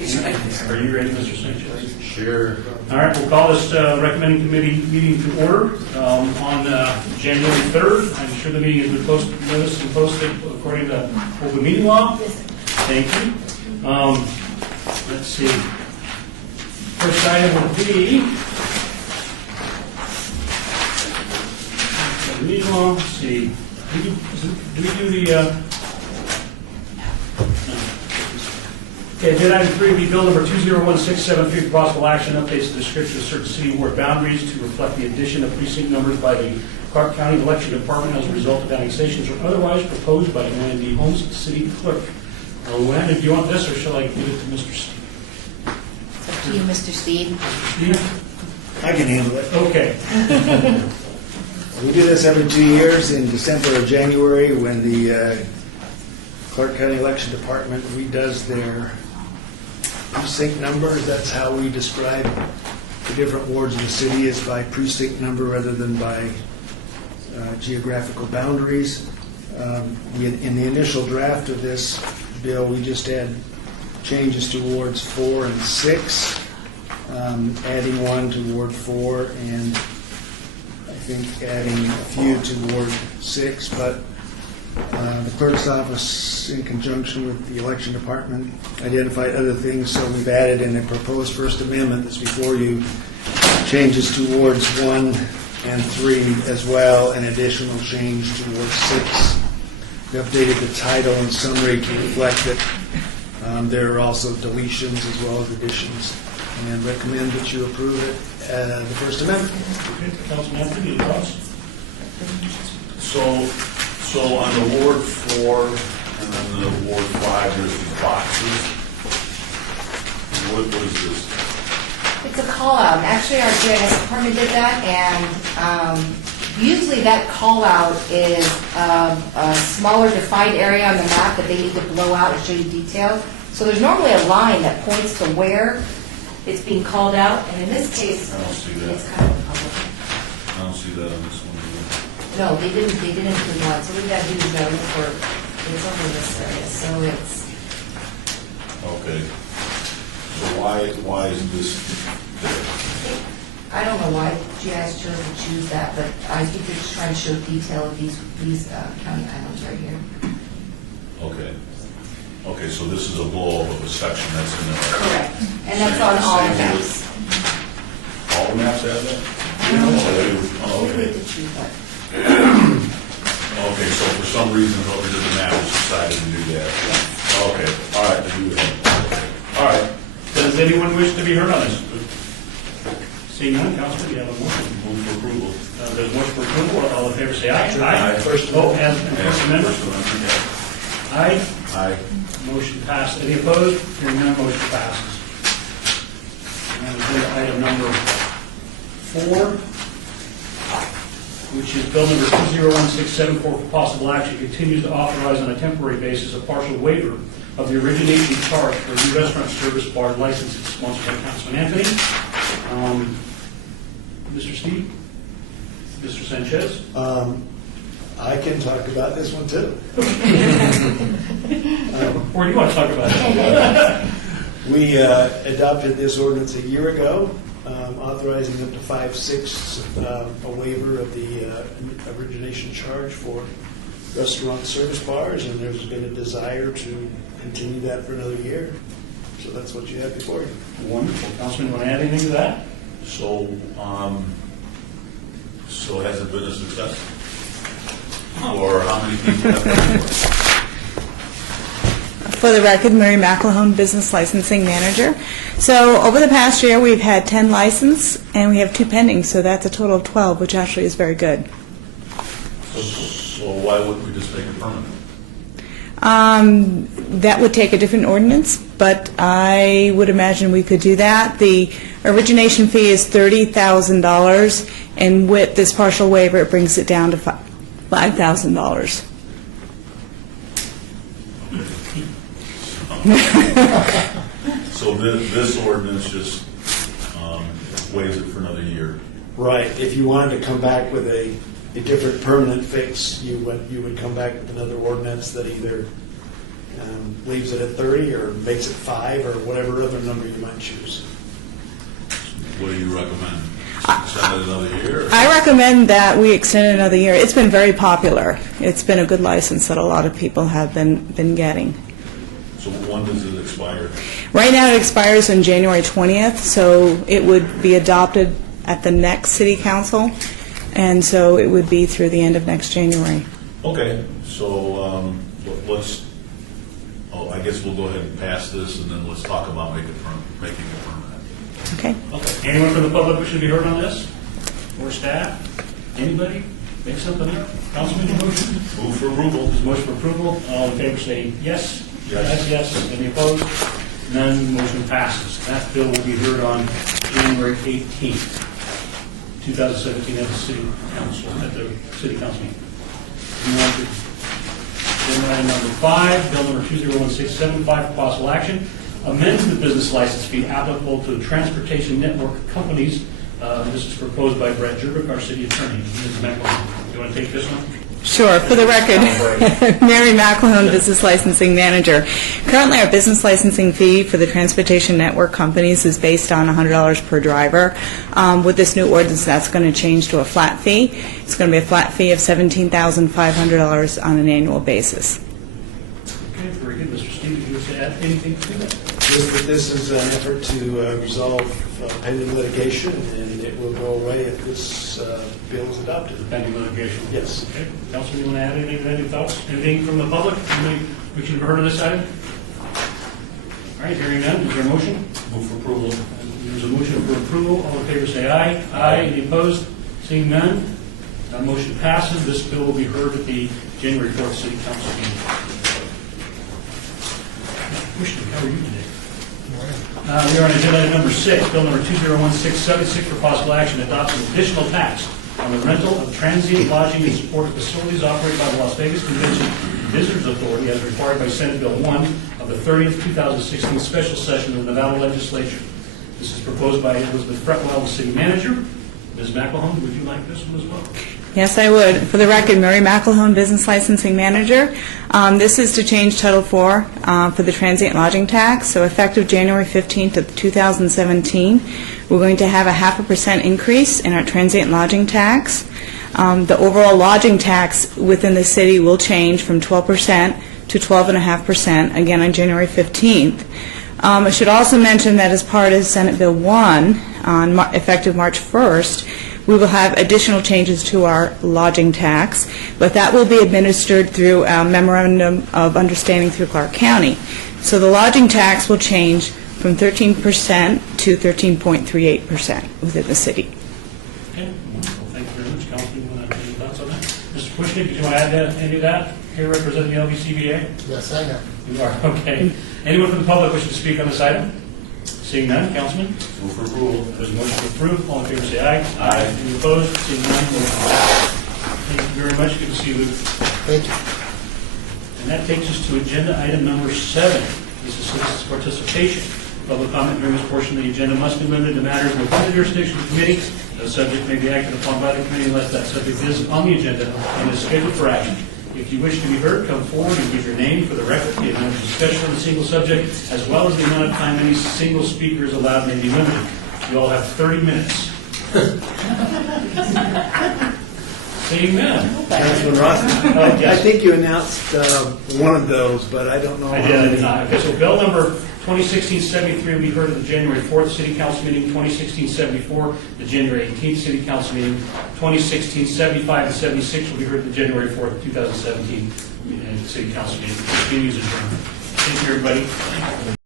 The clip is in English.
Are you ready, Mr. Sanchez? Sure. All right, we'll call this recommending committee meeting to order on January 3rd. I'm sure the meeting has been noticed and posted according to open meeting law. Thank you. Let's see. First item will be meeting law. Let's see. Do we do the? Okay, agenda item 3 will be bill number 201673 for possible action, updates the description of certain city ward boundaries to reflect the addition of precinct numbers by the Clark County Election Department as a result of annexations or otherwise proposed by Luann D. Holmes, city clerk. Luann, do you want this or shall I give it to Mr. Steve? It's up to you, Mr. Steve. Steve? I can handle it. Okay. We do this every 2 years in December or January when the Clark County Election Department redoes their precinct numbers. That's how we describe the different wards in the city, is by precinct number rather than by geographical boundaries. In the initial draft of this bill, we just had changes to wards 4 and 6, adding one to ward 4 and I think adding a few to ward 6, but the clerk's office, in conjunction with the election department, identified other things, so we've added in a proposed First Amendment that's before you changes to wards 1 and 3 as well, an additional change to ward 6. We updated the title and summary to reflect that there are also deletions as well as additions, and recommend that you approve it, the First Amendment. Okay, Councilman Anthony, your thoughts? So on the Ward 4 and then the Ward 5, there's these boxes. What is this? It's a call out. Actually, our GIS department did that, and usually that call out is a smaller defined area on the map that they need to blow out and show you detail. So there's normally a line that points to where it's being called out, and in this case, I don't see that. it's kind of public. I don't see that on this one. No, they didn't include one, so we got to do the look for, it's over this area, so it's, Okay. So why isn't this there? I don't know why GIS chose to choose that, but I think they're just trying to show detail of these county islands right here. Okay. Okay, so this is a blow up of a section that's in there. Correct, and that's on all the maps. All the maps have that? Oh, they do. Oh, We okay. need to choose that. Okay, so for some reason, whoever did the map decided to do that. Okay, all right, to do that. Okay. All right. Does anyone wish to be heard on this? Seeing none, Councilman, you have a motion. Move for approval. There's a motion for approval. All in favor, say aye. Aye. First vote as First Amendment. Aye. Aye. Motion passed. Any opposed? Hearing none, motion passes. And agenda item number 4, which is bill number 201674 for possible action, continues to authorize on a temporary basis a partial waiver of the origination charge for a new restaurant service bar license. It's sponsored by Councilman Anthony. Mr. Steve? Mr. Sanchez? I can talk about this one too. Or do you want to talk about it? We adopted this ordinance a year ago, authorizing up to 5/6 a waiver of the origination charge for restaurant service bars, and there's been a desire to continue that for another year. So that's what you have before you. Wonderful. Councilman, want to add anything to that? So has it been a success? Or how many people have done it? For the record, Mary McElhone, Business Licensing Manager. So over the past year, we've had 10 licensed, and we have 2 pending, so that's a total of 12, which actually is very good. So why wouldn't we just make it permanent? That would take a different ordinance, but I would imagine we could do that. The origination fee is $30,000, and with this partial waiver, it brings it down to $5,000. So this ordinance just waives it for another year. Right. If you wanted to come back with a different permanent fix, you would come back with another ordinance that either leaves it at 30 or makes it 5 or whatever other number you might choose. What do you recommend? Extend it another year? I recommend that we extend it another year. It's been very popular. It's been a good license that a lot of people have been getting. So when does it expire? Right now, it expires on January 20th, so it would be adopted at the next city council, and so it would be through the end of next January. Okay, so let's, I guess we'll go ahead and pass this, and then let's talk about making it permanent. Okay? Okay. Anyone from the public wishing to be heard on this? Or staff? Anybody? Make something up? Councilman, your motion? Move for approval. There's a motion for approval. All in favor say yes. Yes. Yes. Any opposed? None. Motion passes. That bill will be heard on January 18th, 2017 at the city council meeting. You want to, agenda item number 5, bill number 201675 for possible action, amends the business license fee applicable to transportation network companies. This is proposed by Brett Jervik, our city attorney. Ms. McElwain, you want to take this one? Sure. For the record, Mary McElhone, Business Licensing Manager. Currently, our business licensing fee for the transportation network companies is based on $100 per driver. With this new ordinance, that's going to change to a flat fee. It's going to be a flat fee of $17,500 on an annual basis. Okay, very good. Mr. Stevens, you wish to add anything to that? Just that this is an effort to resolve pending litigation, and it will go away if this bill is adopted. Pending litigation. Yes. Okay. Councilman, you want to add anything, any thoughts? Anything from the public? Anybody wishing to be heard on this item? All right, hearing none, is there a motion? Move for approval. There's a motion for approval. All in favor say aye. Aye. Any opposed? Seeing none, that motion passes. This bill will be heard at the January 4th City Council meeting. Commissioner, how are you today? We are on agenda item number 6, bill number 201676 for possible action, adopts an additional tax on the rental of transient lodging and support facilities operated by the Las Vegas Convention and Visitors Authority as required by Senate Bill 1 of the 30th, 2016 special session of the Nevada Legislature. This is proposed by Elizabeth Fretwell, the city manager. Ms. McElhone, would you like this one as well? Yes, I would. For the record, Mary McElhone, Business Licensing Manager. This is to change Title IV for the transient lodging tax. So effective January 15th of 2017, we're going to have a 0.5% increase in our transient lodging tax. The overall lodging tax within the city will change from 12% to 12.5%, again on January 15th. I should also mention that as part of Senate Bill 1, on effective March 1st, we will have additional changes to our lodging tax, but that will be administered through a memorandum of understanding through Clark County. So the lodging tax will change from 13% to 13.38% within the city. Okay, wonderful. Thank you very much. Councilman, you want to have any thoughts on that? Mr. Pushnik, did you want to add any of that? Here representing the LVCBA? Yes, I am. You are, okay. Anyone from the public wishing to speak on this item? Seeing none, Councilman? Move for approval. There's a motion to approve. All in favor say aye. Aye. Any opposed? Seeing none, motion passes. Thank you very much. Good to see you, Luke. Thank you. And that takes us to agenda item number 7. This is citizens' participation. Public comment during this portion of the agenda must be limited to matters within the jurisdiction of the committee. No subject may be acted upon by the committee unless that subject is on the agenda and is scheduled for action. If you wish to be heard, come forward and give your name for the record. The amount of discussion on a single subject, as well as the amount of time any single speaker is allowed, may be limited. You all have 30 minutes. Seeing none. Councilman Ross, I Yes. think you announced one of those, but I don't know. I did not. Okay, so bill number 2016-73 will be heard at the January 4th City Council meeting, 2016-74, the January 18th City Council meeting, 2016-75 and 76 will be heard at the January 4th, 2017 City Council meeting. Meeting is adjourned. Thank you, everybody.